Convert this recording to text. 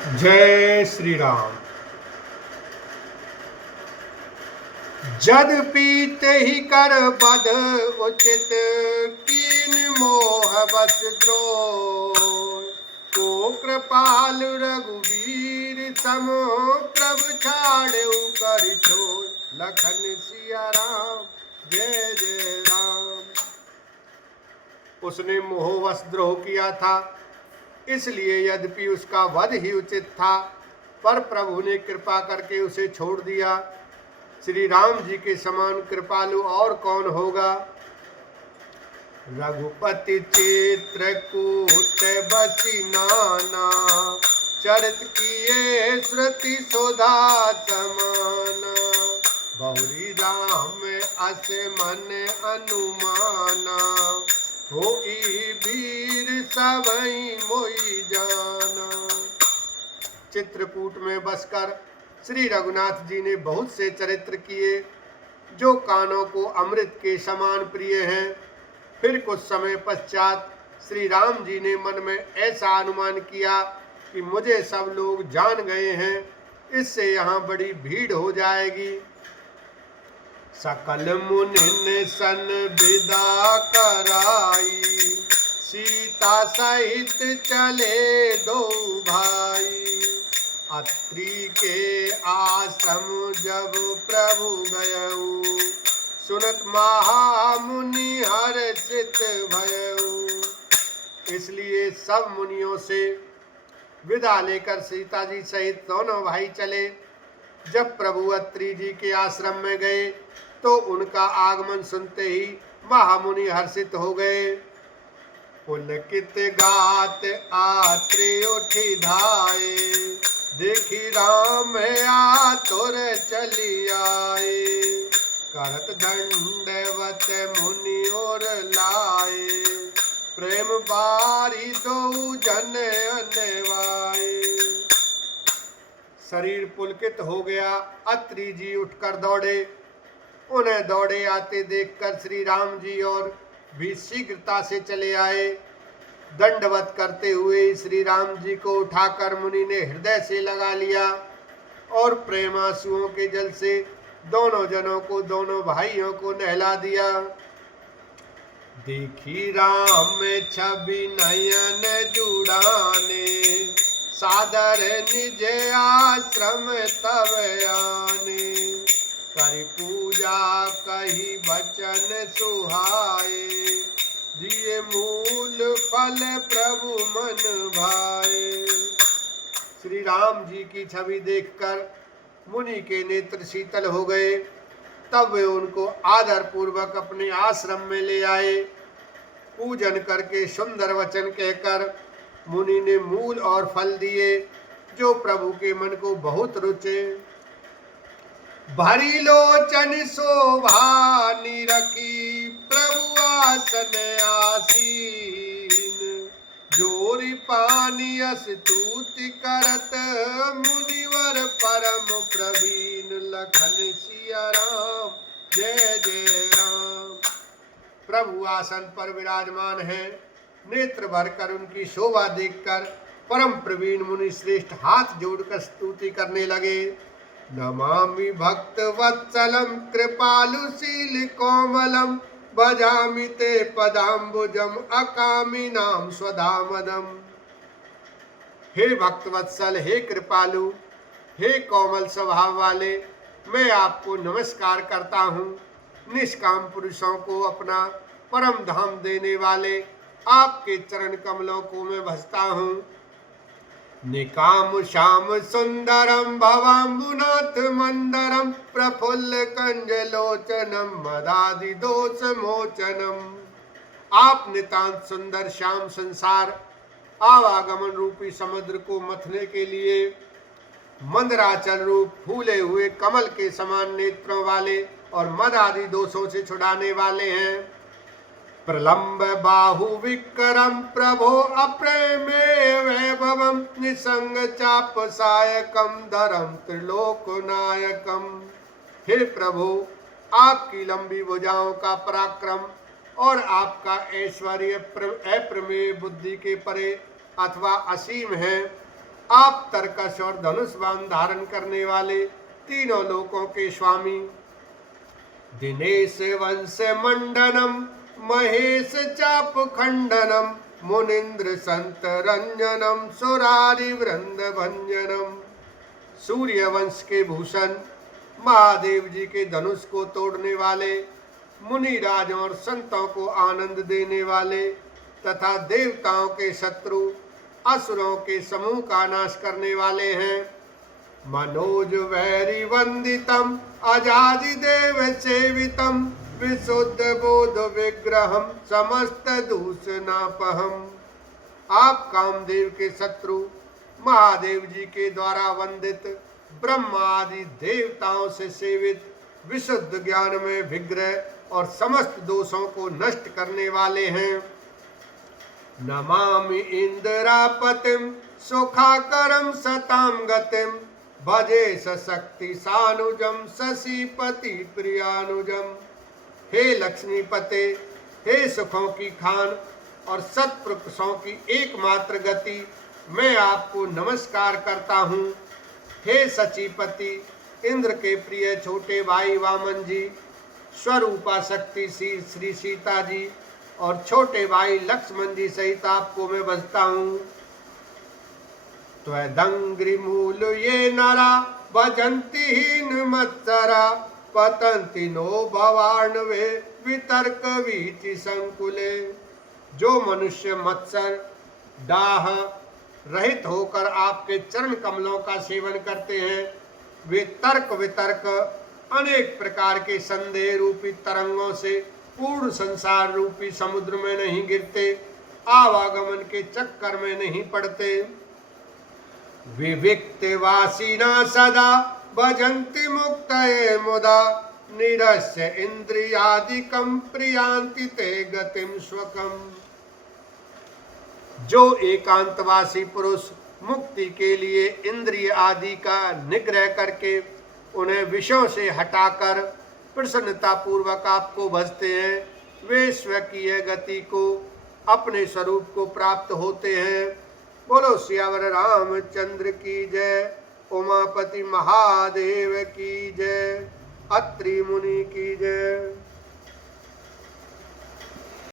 जय श्री राम। जद पीते ही कर बध उचित कीन मोह बस द्रोह। को कृपाल रघुवीर सम प्रभु छाड़ेउ कर छोड़। लखन सिया राम जय जय राम। उसने मोहवश द्रोह किया था, इसलिए यद्यपि उसका वध ही उचित था, पर प्रभु ने कृपा करके उसे छोड़ दिया। श्री राम जी के समान कृपालु और कौन होगा। रघुपति चित्रकूट बसी नाना। चरित किए श्रुति सुधा समाना। बहुरी राम अस मन अनुमाना। होई वीर सबई मोई जाना। चित्रकूट में बसकर श्री रघुनाथ जी ने बहुत से चरित्र किए जो कानों को अमृत के समान प्रिय हैं। फिर कुछ समय पश्चात श्री राम जी ने मन में ऐसा अनुमान किया कि मुझे सब लोग जान गए हैं, इससे यहाँ बड़ी भीड़ हो जाएगी। सकल मुनिन सन विदा कराई। सीता सहित चले दो भाई। अत्रि के आश्रम जब प्रभु गयऊ। सुनत महामुनि हर्षित भयऊ। इसलिए सब मुनियों से विदा लेकर सीता जी सहित दोनों भाई चले। जब प्रभु अत्रि जी के आश्रम में गए तो उनका आगमन सुनते ही महामुनि हर्षित हो गए। पुलकित गात आत्रि उठी धाये। देखी राम आतुर चली आए। करत दंडवत मुनि और लाए। प्रेम बारी दो जन अनवाए। शरीर पुलकित हो गया। अत्रि जी उठकर दौड़े। उन्हें दौड़े आते देखकर श्री राम जी और भी शीघ्रता से चले आए। दंडवत करते हुए श्री राम जी को उठाकर मुनि ने हृदय से लगा लिया और प्रेमांसुओं के जल से दोनों जनों को, दोनों भाइयों को नहला दिया। देखी राम छवि नयन जुड़ाने। सादर निज आश्रम तब आने। करि पूजा कही वचन सुहाए। दिए मूल फल प्रभु मन भाए। श्री राम जी की छवि देखकर मुनि के नेत्र शीतल हो गए। तब वे उनको आदर पूर्वक अपने आश्रम में ले आए। पूजन करके सुंदर वचन कहकर मुनि ने मूल और फल दिए जो प्रभु के मन को बहुत रुचे। भरी लोचन शोभा निरखी प्रभु आसन आसीन। जोरी पानी स्तुति करत मुनिवर परम प्रवीण। लखन सिया राम जय जय राम। प्रभु आसन पर विराजमान है। नेत्र भरकर उनकी शोभा देखकर परम प्रवीण मुनि श्रेष्ठ हाथ जोड़कर स्तुति करने लगे। नमामि भक्त वत्सलम कृपालुशील कोमलम। भजामि ते पदाम्बुजम अकामी नाम स्वधामदम। हे भक्त वत्सल, हे कृपालु, हे कोमल स्वभाव वाले, मैं आपको नमस्कार करता हूँ। निष्काम पुरुषों को अपना परम धाम देने वाले आपके चरण कमलों को मैं भजता हूँ। निकाम श्याम सुंदरम भवाम्बुनाथ मंदरम। प्रफुल्ल कंजलोचनम मदादि दोष मोचनम। आप नितांत सुंदर श्याम संसार आवागमन रूपी समुद्र को मथने के लिए मंदराचल रूप फूले हुए कमल के समान नेत्रों वाले और मद आदि दोषों से छुड़ाने वाले हैं। प्रलंब बाहु विक्रम प्रभो अप्रेमे वैभवम। निसंग चाप सायकम धरम त्रिलोक नायकम। हे प्रभु, आपकी लंबी भुजाओं का पराक्रम और आपका ऐश्वर्य अप्रमेय बुद्धि के परे अथवा असीम है। आप तरकश और धनुष बाण धारण करने वाले तीनों लोकों के स्वामी। दिनेश वंश मंडनम महेश चाप खंडनम मुनिंद्र संत रंजनम सुरारी वृंद भंजनम। सूर्य वंश के भूषण महादेव जी के धनुष को तोड़ने वाले, मुनि राजों और संतों को आनंद देने वाले तथा देवताओं के शत्रु असुरों के समूह का नाश करने वाले हैं। मनोज वैरी वंदितम अजादि देव सेवितम विशुद्ध बोध विग्रहम समस्त दूषणापहम। आप कामदेव के शत्रु महादेव जी के द्वारा वंदित ब्रह्मा आदि देवताओं से सेवित विशुद्ध ज्ञान में विग्रह और समस्त दोषों को नष्ट करने वाले हैं। नमामि इंद्रापतिम सुखाकरम सताम गतिम भजे सशक्ति सानुजम शशिपति प्रियानुजम। हे लक्ष्मीपते, हे सुखों की खान और सत्पुरुषों की एकमात्र गति, मैं आपको नमस्कार करता हूँ। हे सचिपति, इंद्र के प्रिय छोटे भाई वामन जी, स्वरूपा शक्ति श्री सीता जी और छोटे भाई लक्ष्मण जी सहित आपको मैं बजता हूँ। त्वदंग्रि मूल ये नरा भजन्ति हीन मत्सरा पतंति नो भवार्णवे वितर्क वीचि संकुले। जो मनुष्य मत्सर दाह रहित होकर आपके चरण कमलों का सेवन करते हैं, वे तर्क वितर्क अनेक प्रकार के संदेह रूपी तरंगों से पूर्ण संसार रूपी समुद्र में नहीं गिरते, आवागमन के चक्कर में नहीं पड़ते। विविक्तवासिना सदा भजन्ति मुक्तये मुदा निरस्य इंद्रियादिकं प्रियांति ते गतिम स्वकम। जो एकांतवासी पुरुष मुक्ति के लिए इंद्रिय आदि का निग्रह करके उन्हें विषयों से हटाकर प्रसन्नता पूर्वक आपको भजते हैं, वे स्वकीय गति को अपने स्वरूप को प्राप्त होते हैं। बोलो सियावर रामचंद्र की जय, उमापति महादेव की जय, अत्रि मुनि की जय।